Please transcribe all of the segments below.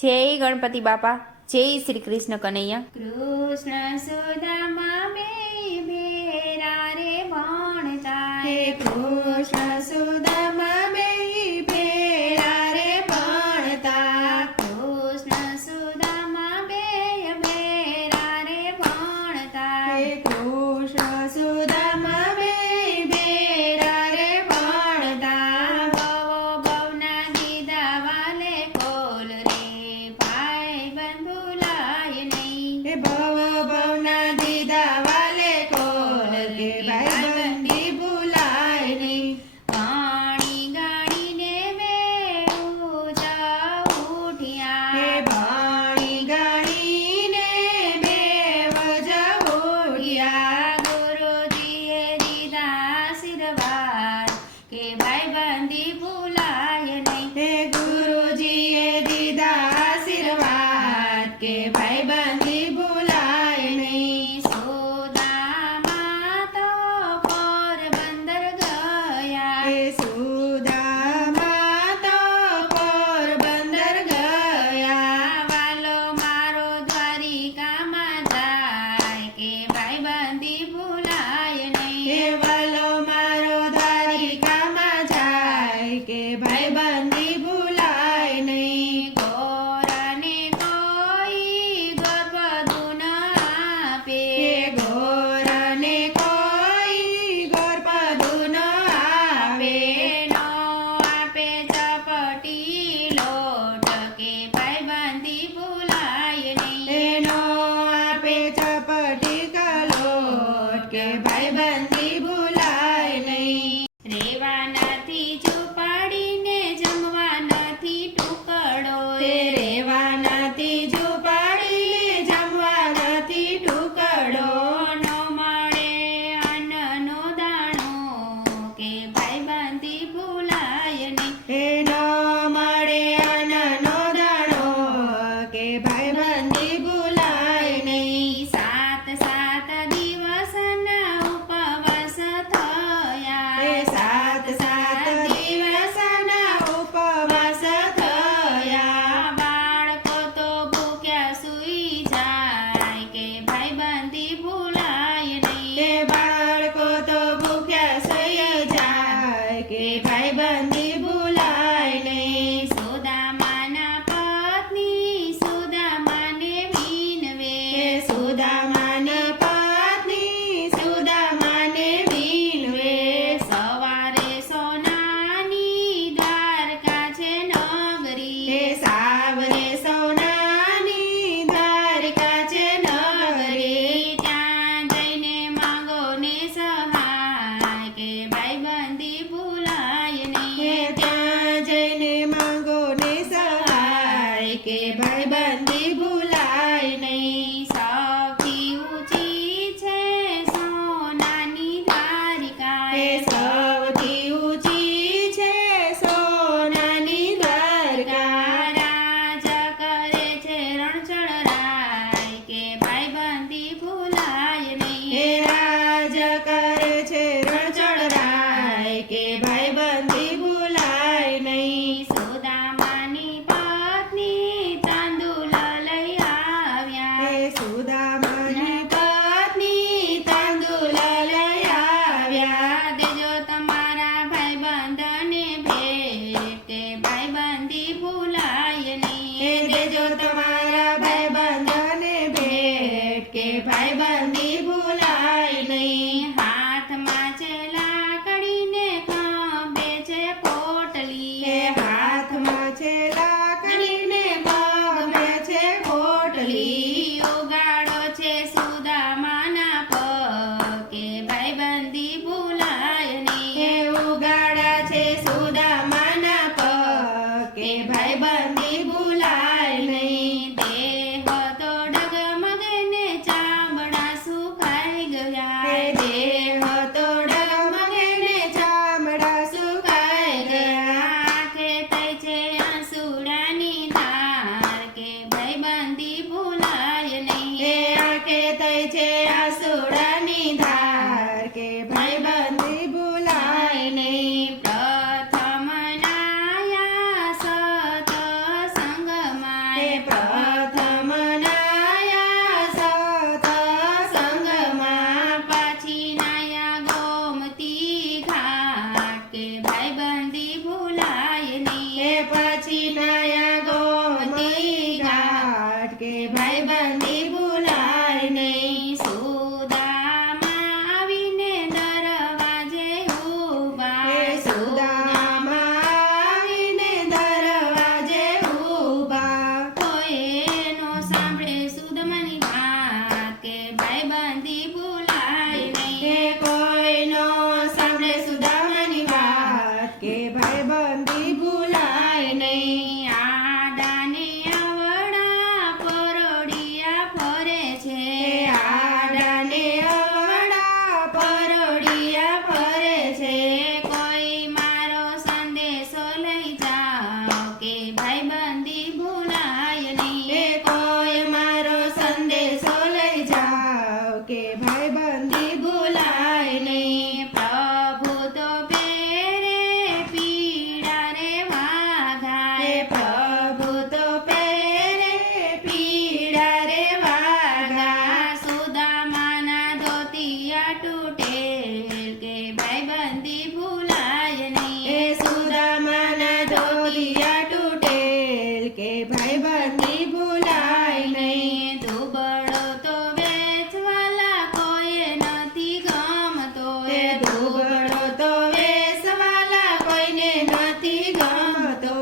જય ગણપતિ બાપા, જય શ્રી કૃષ્ણ કનૈયા. કૃષ્ણ સુદામા બેય ભેરા રે ભણતા હે કૃષ્ણ સુદામા બેય ભેરા રે ભણતા. કૃષ્ણ સુદામા બેય ભેરા રે ભણતા હે કૃષ્ણ સુદામા બેય ભેરા રે ભણતા. ભવો ભવના દીધા વાલે કોલ રે ભાઈ બંધ ભૂલાય નહીં. હે ભવ ભવના દીધા વાલે કોલ કે ભાઈબંધી ભૂલાય નહીં. પાણી ગાડીને બેઉ જાઉં ઉઠ્યા. હે ભાણી ગાડીને બેવ જવોડિયા. ગુરુજીએ દીધા આશીર્વાદ કે ભાઈબંધી ભૂલાય નહીં. હે ગુરુજીએ દીધા આશીર્વાદ કે ભાઈબંધી ભૂલાય નહીં. સુદામા તો પોરબંદર ગયા. હે સુદામા તો પોરબંદર ગયા. વાલો મારો દ્વારિકામાં જાય કે ભાઈબંધી ભૂલાય હે નહીં. વાલો મારો દ્વારિકામાં જાય કે ભાઈબંધી ભૂલાય નહીં. ગોરાને કોઈ ગર્ભધૂન આપે. હે ગોરને કોઈ ગોરપદું ન આવે. નો આપે ચપટી લોટ કે ભાઈબંધી ભૂલાય નહીં. એનો આપે ચપટી કલોટ કે ભાઈબંધી ભૂલાય નહીં. રેવા નથી ઝૂંપડીને જમવા નથી ટુકડો. તે રેવા નથી ઝૂંપડીને જમવા નથી ટુકડો. નો મળે અન્નનો દાણો કે ભાઈબંધી ભૂલાય નહીં. એનો મળે અન્નનો દાણો કે ભાઈબંધી ભૂલાય નહીં. સાત સાત દિવસના ઉપવાસ થયા. એ સાત સાત દિવસના ઉપવાસ થયા. બાળકો તો ભૂખ્યા સૂઈ જાય કે ભાઈબંધી ભૂલાય એ નહીં. બાળકો તો ભૂખ્યા સૂઈ જાય કે ભાઈબંધી ભૂલાય નહીં. સુદામાના પત્ની સુદામાને વિનવે. હે સુદામાની પત્ની સુદામાને વિનવે. સવારે સોનાની દ્વારકા છે નગરી. હે સાવરે સોનાની દ્વારકા છે નગરી. ત્યાં જઈને માંગો ને સહાય કે ભાઈબંધી ભૂલાય હે નહીં. ત્યાં જઈને માંગો ને સહાય કે ભાઈબંધી ભૂલાય નહીં. સૌથી ઊંચી છે સોનાની દ્વારિકા. હે સૌથી ઊંચી છે સોનાની દ્વારકા. રાજ કરે છે રણછોડરાય કે ભાઈબંધી ભૂલાય હે નહીં. રાજ કરે છે રણછોડરાય કે ભાઈબંધી ભૂલાય નહીં. સુદામાની પત્ની તાંદુલ લઈ આવ્યા. હે સુદામાની પત્ની તાંદુલ લઈ આવ્યા. દેજો તમારા ભાઈબંધને ભેટ કે ભાઈબંધી ભૂલાય હે નહીં. દેજો તમારા ભાઈબંધને ભેટ કે ભાઈબંધી ભૂલાય નહીં. હાથમાં છે લાકડીને ખંભે છે પોટલી. હે હાથમાં છે લાકડીને ખંભે છે પોટલી. ઉગાડો છે સુદામાના પગ કે ભાઈબંધી ભૂલાય હે નહીં. ઉગાડા છે સુદામાના પગ કે ભાઈબંધી ભૂલાય નહીં. દેહ તો ડગમગે ને ચામડા સુકાઈ ગયા. હે દેહ તો ડગમગે ને ચામડા સુકાઈ ગયા. આંખે થઈ છે આંસુડાની ધાર કે ભાઈબંધી ભૂલાય હે નહીં. આંખે થઈ છે આંસુડાની ધાર કે ભાઈબંધી ભૂલાય નહીં. પ્રથમ ભાઈબંધી ભૂલાય એ નહીં સુદામાના ધોતિયા તૂટેલ કે ભાઈબંધી ભૂલાય નહીં. દુબળો તો વેચવાલા કોઈએ નથી ગમતો એ દુબળો તો વેસવાલા કોઈને નથી ગમતો.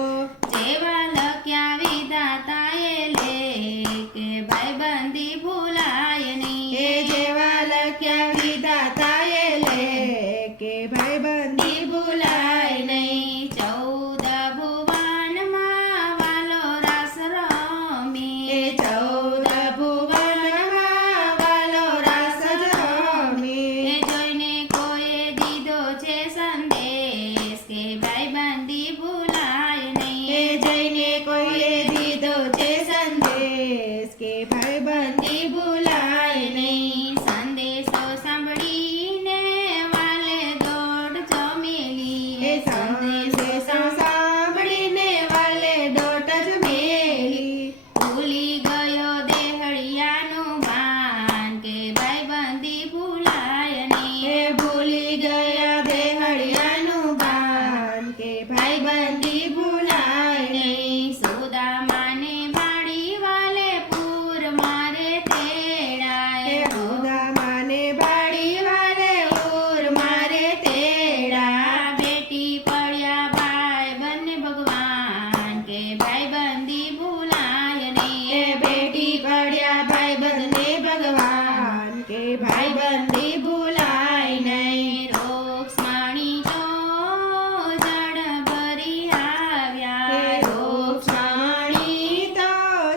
જેવા લખ્યા વિધાતાએ લેકે ભાઈબંધી ભૂલાય એ નહીં જેવા લખ્યા વિધાતાએ લેકે ભાઈબંધી ભૂલાય નહીં. 14 ભુવનમાં વાલો રાસ એ રમી 14 ભુવનમાં વાલો રાસ જ રમી. એ જોઈને કોઈએ દીધો છે સંદેશ કે ભાઈબંધી ભૂલાય એ નહીં જઈને કોઈએ દીધો છે સંદેશ કે ભાઈબંધી ભૂલાય નહીં. સંદેશો સાંભળીને વાલે દોડ જમેલી એ સંદેશો સાંભળીને વાલે દોટ જ મેલી. ભૂલી ગયો દેહળિયાનું ભાન કે ભાઈબંધી ભૂલાય એ નહીં ભૂલી ગયા દેહળિયાનું ભાન કે ભાઈબંધી ભૂલાય નહીં. સુદામાને બાળી વાલે પૂર મારે એ તેડાય સુદામાને બાળી વાલે ઉર મારે તેડા. બેટી પડ્યા ભાઈ બંને ભગવાન કે ભાઈબંધી ભૂલાય એ નહીં બેટી પડ્યા ભાઈબંધને ભગવાન કે ભાઈબંધી ભૂલાય નહીં. રોક્ષ્મણી તો જળ ભરી એ આવ્યા રૂક્ષ્મણી તો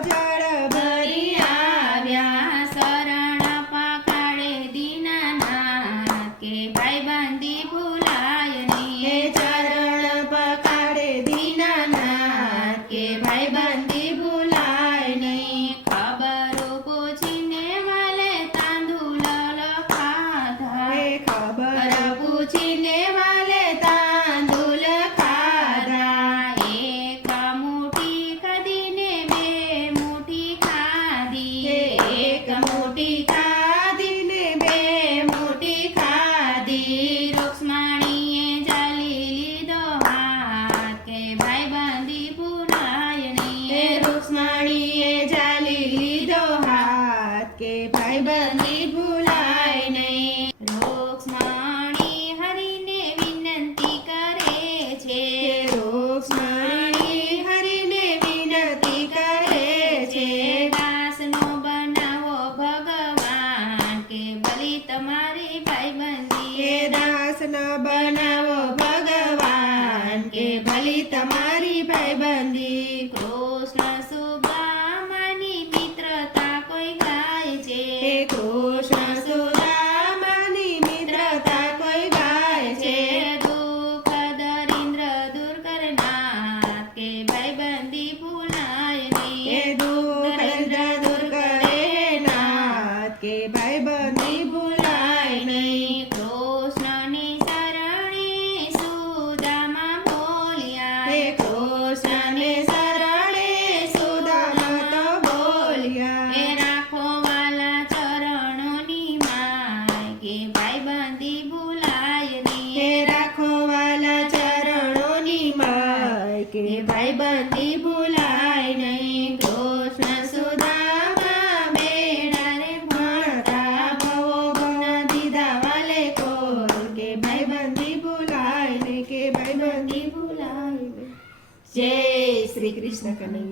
જળ ભરી આવ્યા. શરણ પકડે દીનાનાથ કે ભાઈબંધી ભૂલાય એ નહીં ચરણ પકડે દીનાનાથ કે ભાઈબંધી ભૂલાય નહીં. ખબર પૂછીને વાલે તાંદુલ ખાધા એ ખબર પૂછીને વાલે તાંદુલ ખાધા. એક મુઠ્ઠી ખાધીને બે મુઠ્ઠી ખાધી એક મોટી ખાધી ને બે મોટી ખાધી. રૂક્ષ્મણીએ જાલી લીધો હાથ કે ભાઈબંધી ભૂલાય એ નહીં રૂક્ષ્મણીએ જાલી લીધો હાથ કે ભાઈબંધી ભૂલાય નહીં. રૂક્ષ્મણી હરિને વિનંતી કરે છે એ રૂક્ષ્મણી હરિને વિનંતી કરે છે. દાસનો બનાવો ભગવાન કે બલી તમારી ભાઈબંધી એ દાસ ન બનાવો ભગવાન કે ભલી તમારી ભાઈબંધી. કૃષ્ણ સુદામાની મિત્રતા કોઈ ગાય છે હે કૃષ્ણ સુદામાની મિત્રતા કોઈ ગાય છે. દુઃખ દરિદ્ર દૂર કરનાર કે ભાઈબંધી ભૂલાય એ નહીં દુઃખ દૂર કરે નાથ કે ભાઈબંધી ભૂલાય નહીં. કૃષ્ણની શરણે સુદામા બોલ્યા હે કૃષ્ણને શરણે સુદામા તો બોલ્યા. એ રાખો વાલા ચરણોની માય કે ભાઈબંધી ભૂલાય હે નહીં રાખો વાલા ચરણોની માય કે ભાઈબંધી ભૂલાય નહીં. કૃષ્ણ સુદામા બેડા રે ભણતા ભવો ભણ દીધા વાલે કોલ કે ભાઈબંધી ભૂલાય નહીં કે ભાઈબંધી ભૂલાય નહીં. જય શ્રી કૃષ્ણ કનૈયા.